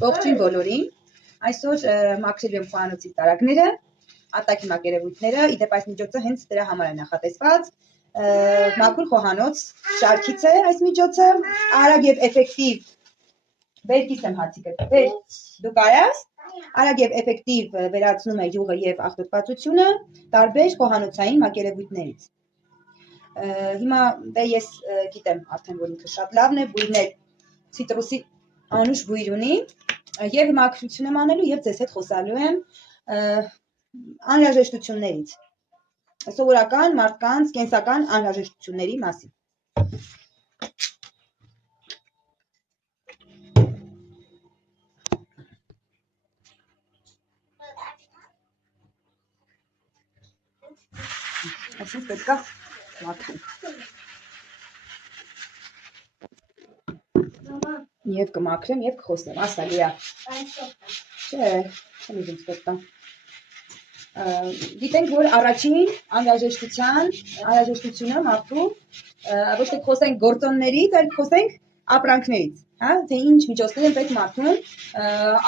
Ողջույն բոլորին, այսօր մաքրելու եմ խոհանոցի տարագները, ատակի մակերևույթները, իդեպ այս միջոցը հենց դրա համար է նախատեսված, մաքուր խոհանոց շարքից է այս միջոցը, արագ եւ էֆեկտիվ, վերկիս եմ հացիկը, դու կարաս, արագ եւ էֆեկտիվ վերացնում է յուղը եւ աղտոտվածությունը տարբեր խոհանոցային մակերևույթներից։ Հիմա դե ես գիտեմ արդեն որ ինքը շատ լավն է, բույրներ ցիտրուսի անուշ բույր ունի եւ մաքրություն եմ անելու եւ ձեզ հետ խոսալու եմ անհրաժեշտություններից, սովորական մարդկանց կենսական անհրաժեշտությունների մասին։ Այսինքն պետք է մաքրել։ Եվ կմաքրեմ եւ կխոսեմ, ասալի է։ Չէ, չեմ ուզում ստոտա։ Գիտենք, որ առաջին անհրաժեշտությունը մարդու ոչ թե խոսենք գործոններից, այլ խոսենք ապրանքներից, հա, թե ինչ միջոցներ են պետք մարդուն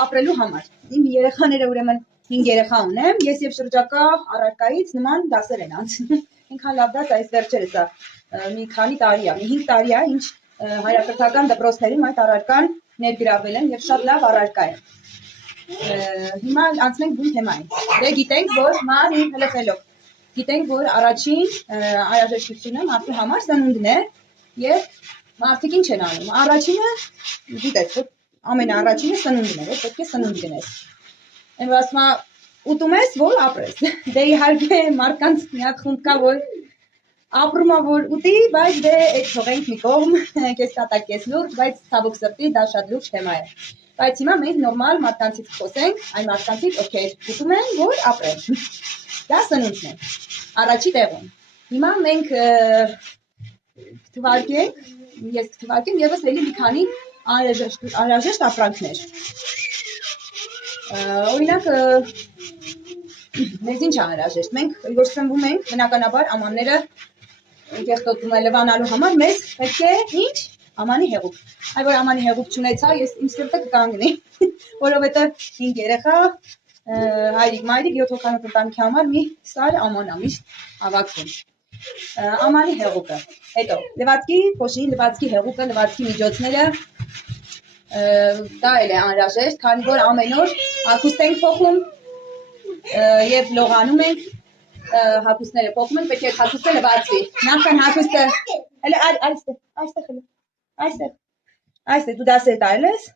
ապրելու համար։ Իմ երեխաները ուրեմն 5 երեխա ունեմ, ես եւ շրջակա առարկայից նման դասեր են անցնում։ Ինքան լավ դաս այս վերջերս է, մի քանի տարի է, մի 5 տարի է, ինչ հայրակրթական դպրոցներում այդ առարկան ներգրավել են եւ շատ լավ առարկա է։ Հիմա անցնենք բուն թեմային։ Դե գիտենք, որ գիտենք, որ առաջին անհրաժեշտությունը մարդու համար սնունդն է եւ մարդիկ ինչ են անում։ Առաջինը, գիտեք, որ ամենաառաջինը սնունդն է, որ պետք է սնունդ գնես։ Այն ասում է ուտում ես, որ ապրես։ Դե իհարկե մարդկանց մի հատ խումբ կա, որ ապրում է որ ուտի, բայց դե այդ թողենք մի կողմ, կես կատակ կես լուրջ, բայց ցավոք սրտի դա շատ լուրջ թեմա է։ Բայց հիմա մենք նորմալ մարդկանցից խոսենք, այն մարդկանցից, ովքեր ուտում են, որ ապրեն։ Դա սնունդն է։ Առաջի տեղում։ Հիմա մենք ես կթվարկեմ եւս ելի մի քանի անհրաժեշտ ապրանքներ։ Օրինակ մեզ ինչ անհրաժեշտ։ Մենք որ սնվում ենք, բնականաբար ամանները կեղտոտում է լվանալու համար մեզ պետք է ինչ? Ամանի հեղուկ։ Այ որ ամանի հեղուկ չունեցա, ես իմ սրտը կկանգնի, որովհետև 5 երեխա, հայրիկ, մայրիկ, 7 հոգանոց ընտանիքի համար մի սար աման է միշտ հավաքվում։ Ամանի հեղուկը։ Հետո լվացքի փոշի, լվացքի հեղուկը, լվացքի միջոցները դա էլ է անհրաժեշտ, քանի որ ամեն օր հագուստ ենք փոխում եւ լողանում ենք հագուստները փոխում են, պետք է հագուստը լվացվի։ Նախքան հագուստը այստեղ դու դասեր տարել ես։